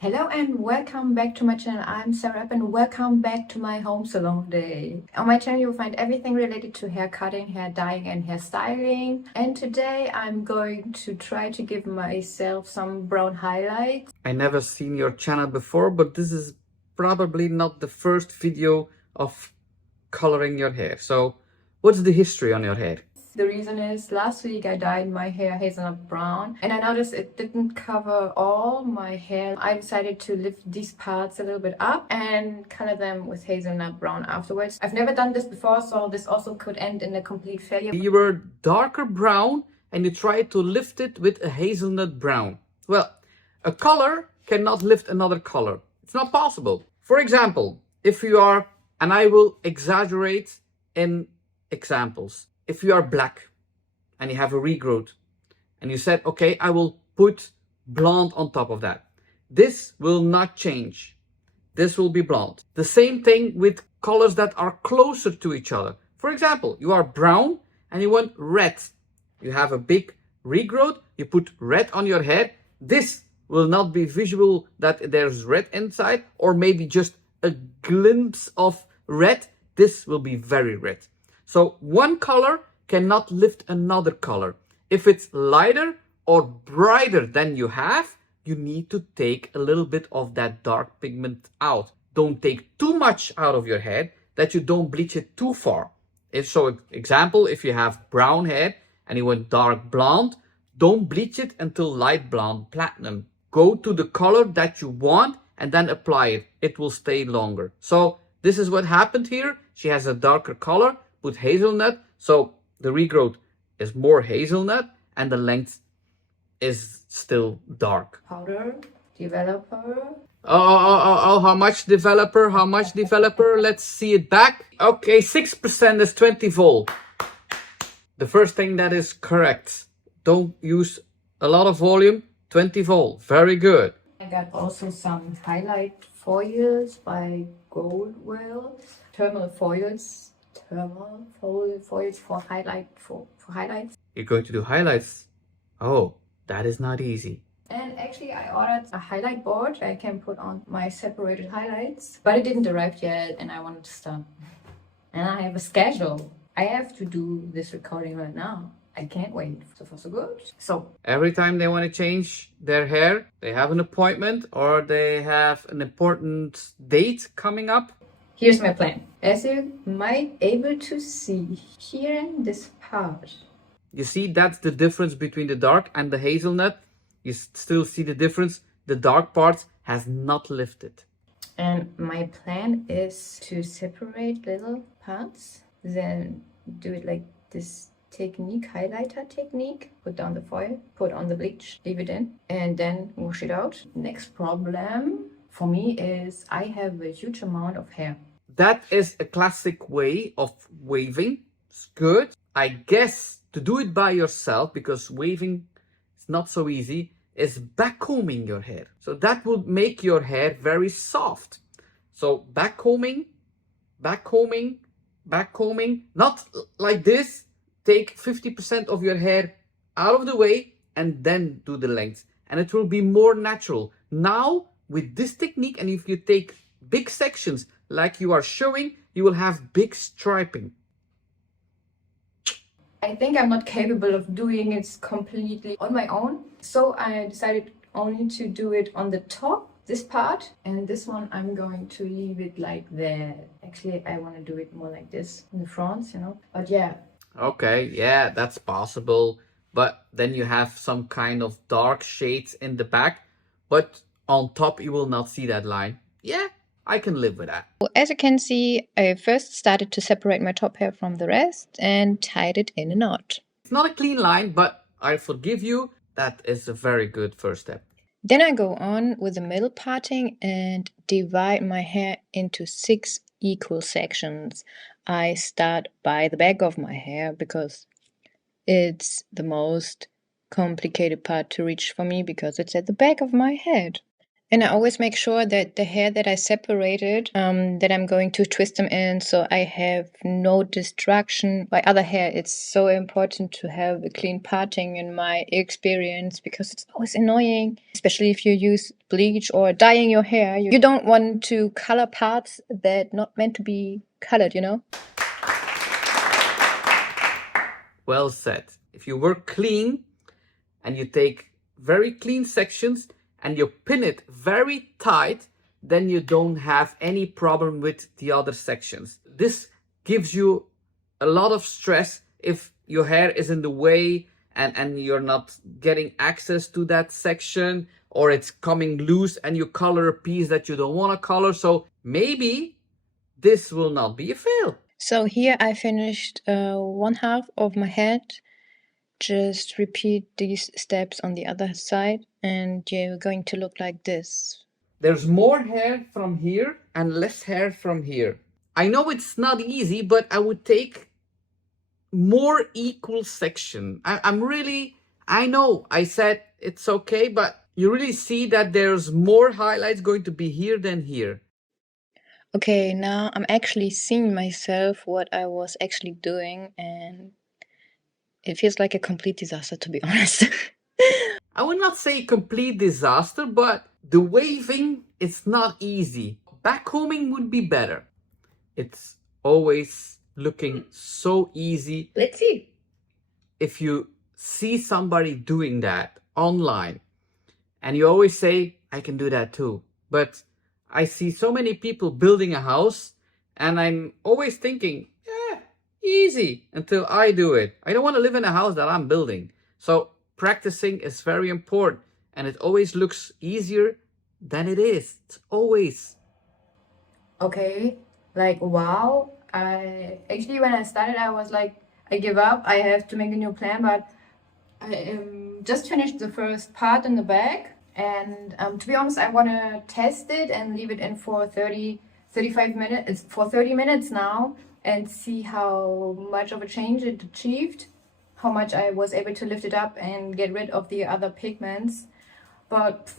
Hello and welcome back to my channel. I'm Sarah and welcome back to my home salon day. On my channel you'll find everything related to hair cutting, hair dyeing and hair styling. And today I'm going to try to give myself some brown highlights. I never seen your channel before, but this is probably not the first video of coloring your hair. So what's the history on your hair? The reason is last week I dyed my hair hazelnut brown and I noticed it didn't cover all my hair. I decided to lift these parts a little bit up and color them with hazelnut brown afterwards. I've never done this before, so this also could end in a complete failure. You were darker brown and you tried to lift it with a hazelnut brown. Well, a color cannot lift another color. It's not possible. For example, if you are, and I will exaggerate in examples, if you are black and you have a regrowth and you said, okay, I will put blonde on top of that. This will not change. This will be blonde. The same thing with colors that are closer to each other. For example, you are brown and you want red. You have a big regrowth, you put red on your head. This will not be visual that there's red inside, or maybe just a glimpse of red. This will be very red. So one color cannot lift another color. If it's lighter or brighter than you have, you need to take a little bit of that dark pigment out. Don't take too much out of your hair that you don't bleach it too far. Example, if you have brown hair and you want dark blonde, don't bleach it until light blonde platinum. Go to the color that you want and then apply it. It will stay longer. So this is what happened here. She has a darker color, put hazelnut, so the regrowth is more hazelnut and the length is still dark. Powder, developer. Oh, how much developer? How much developer? Let's see it back. Okay, 6% is 20 volt. The first thing that is correct. Don't use a lot of volume, 20 volt. Very good. I got also some highlight foils by Goldwell. Thermal foils. Foils for highlights. You're going to do highlights. Oh, that is not easy. And actually I ordered a highlight board I can put on my separated highlights, but it didn't arrive yet and I wanted to start. And I have a schedule. I have to do this recording right now. I can't wait. So far so good. So every time they want to change their hair, they have an appointment or they have an important date coming up. Here's my plan. As you might able to see here in this part. You see, that's the difference between the dark and the hazelnut. You still see the difference. The dark part has not lifted. And my plan is to separate little parts, then do it like this technique, highlighter technique. Put down the foil, put on the bleach, leave it in, and then wash it out. Next problem for me is I have a huge amount of hair. That is a classic way of waving. It's good. I guess to do it by yourself, because waving is not so easy, is backcombing your hair. So that would make your hair very soft. So backcombing, backcombing, backcombing, not like this. Take 50% of your hair out of the way and then do the length. And it will be more natural. Now, with this technique, and if you take big sections like you are showing, you will have big striping. I think I'm not capable of doing it completely on my own. So I decided only to do it on the top, this part. And this one, I'm going to leave it like that. Actually, I want to do it more like this in the front, you know. But yeah. Okay, yeah, that's possible. But then you have some kind of dark shades in the back. But on top, you will not see that line. Yeah, I can live with that. As you can see, I first started to separate my top hair from the rest and tied it in a knot. It's not a clean line, but I forgive you. That is a very good first step. Then I go on with the middle parting and divide my hair into 6 equal sections. I start by the back of my hair because it's the most complicated part to reach for me because it's at the back of my head. And I always make sure that the hair that I separated, that I'm going to twist them in so I have no distraction by other hair. It's so important to have a clean parting in my experience because it's always annoying, especially if you use bleach or dyeing your hair. You don't want to color parts that not meant to be colored, you know? Well said. If you work clean and you take very clean sections and you pin it very tight, then you don't have any problem with the other sections. This gives you a lot of stress if your hair is in the way and you're not getting access to that section, or it's coming loose and you color a piece that you don't want to color. So maybe this will not be a fail. So here I finished one half of my head. Just repeat these steps on the other side and you're going to look like this. There's more hair from here and less hair from here. I know it's not easy, but I would take more equal section. I know I said it's okay, but you really see that there's more highlights going to be here than here. Okay, now I'm actually seeing myself what I was actually doing, and it feels like a complete disaster, to be honest. I would not say complete disaster, but the waving is not easy. Backcombing would be better. It's always looking so easy. Let's see. If you see somebody doing that online and you always say, I can do that too. But I see so many people building a house and I'm always thinking, yeah, easy until I do it. I don't want to live in a house that I'm building. So practicing is very important and it always looks easier than it is. It's always. Okay, like wow. I actually, when I started, I was like, I give up. I have to make a new plan, but I just finished the first part in the back. And to be honest, I want to test it and leave it in for 35 minutes. It's for 30 minutes now and see how much of a change it achieved, how much I was able to lift it up and get rid of the other pigments. But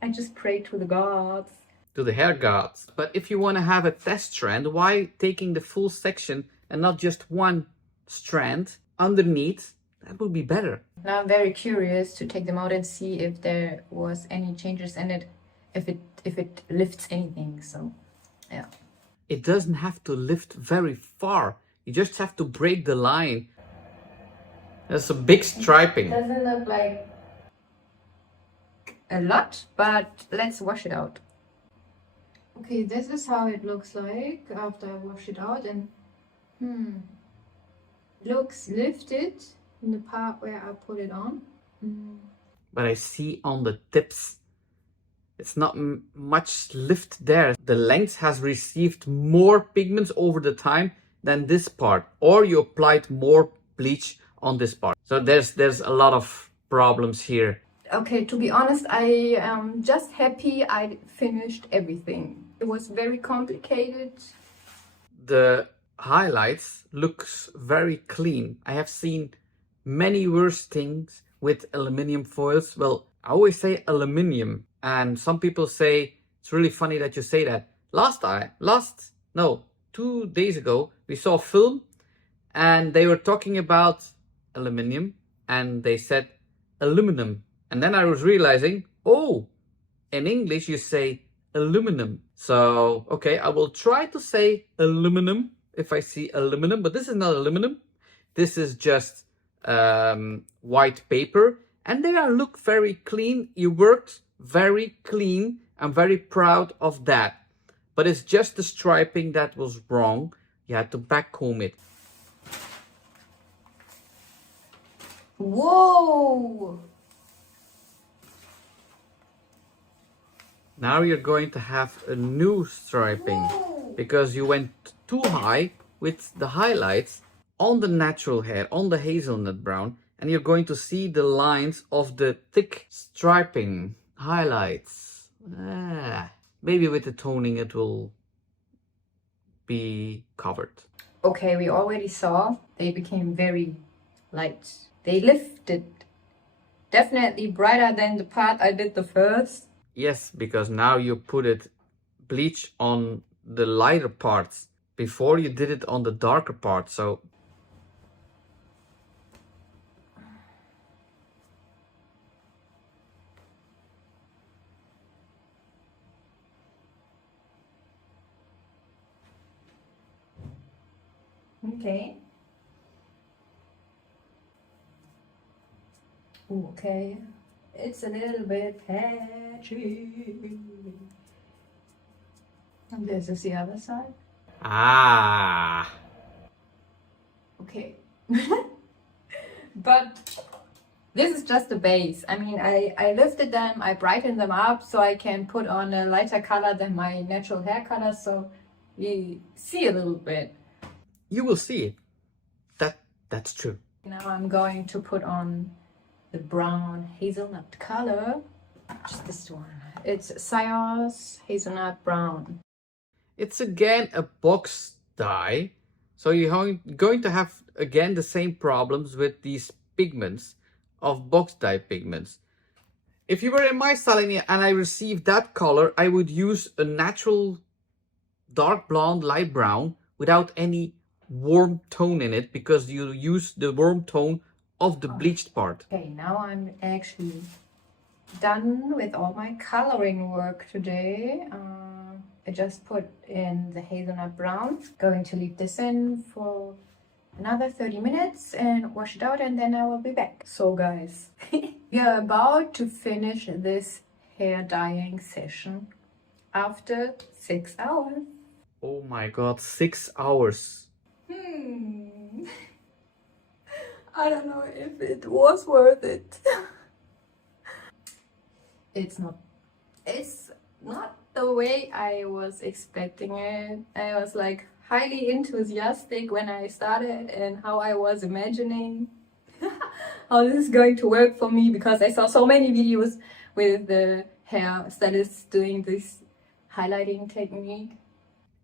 I just pray to the gods. To the hair gods. But if you want to have a test strand, why taking the full section and not just one strand underneath? That would be better. Now I'm very curious to take them out and see if there was any changes in it, if it lifts anything. So yeah. It doesn't have to lift very far. You just have to break the line. There's a big striping. Doesn't look like a lot, but let's wash it out. Okay, this is how it looks like after I wash it out, and looks lifted in the part where I put it on. But I see on the tips, it's not much lift there. The length has received more pigments over the time than this part, or you applied more bleach on this part. So there's a lot of problems here. Okay, to be honest, I am just happy I finished everything. It was very complicated. The highlights looks very clean. I have seen many worse things with aluminium foils. Well, I always say aluminium, and some people say it's really funny that you say that. 2 days ago, we saw a film and they were talking about aluminium and they said aluminum. And then I was realizing, oh, in English you say aluminum. So, okay, I will try to say aluminum if I see aluminum, but this is not aluminum. This is just white paper, and they look very clean. You worked very clean. I'm very proud of that. But it's just the striping that was wrong. You had to backcomb it. Whoa! Now you're going to have a new striping because you went too high with the highlights on the natural hair, on the hazelnut brown, and you're going to see the lines of the thick striping highlights. Maybe with the toning it will be covered. Okay, we already saw they became very light. They lifted. Definitely brighter than the part I did the first. Yes, because now you put it bleach on the lighter parts. Before you did it on the darker part, so Okay. Okay. It's a little bit patchy. And this is the other side. ah. Okay. But this is just the base. I mean, I lifted them, I brightened them up so I can put on a lighter color than my natural hair color, so you see a little bit. You will see it. That's true. Now I'm going to put on the brown hazelnut color. Just this one. It's Sios Hazelnut Brown. It's again a box dye, so you're going to have again the same problems with these pigments of box dye pigments. If you were in my salon and I received that color, I would use a natural dark blonde, light brown without any warm tone in it, because you use the warm tone of the bleached part. Okay, now I'm actually done with all my coloring work today. I just put in the hazelnut brown. Going to leave this in for another 30 minutes and wash it out, and then I will be back. So guys, we are about to finish this hair dyeing session after 6 hours. Oh my god, 6 hours. I don't know if it was worth it. It's not the way I was expecting it. I was like highly enthusiastic when I started and how I was imagining how this is going to work for me, because I saw so many videos with the hairstylists doing this highlighting technique.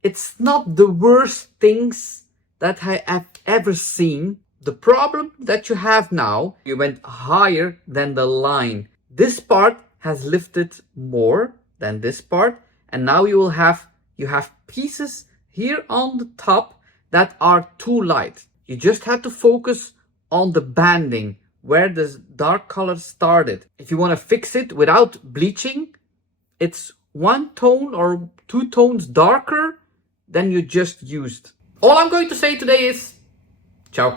It's not the worst things that I have ever seen. The problem that you have now, you went higher than the line. This part has lifted more than this part, and now you have pieces here on the top that are too light. You just have to focus on the banding where this dark color started. If you want to fix it without bleaching, it's 1 tone or 2 tones darker than you just used. All I'm going to say today is ciao,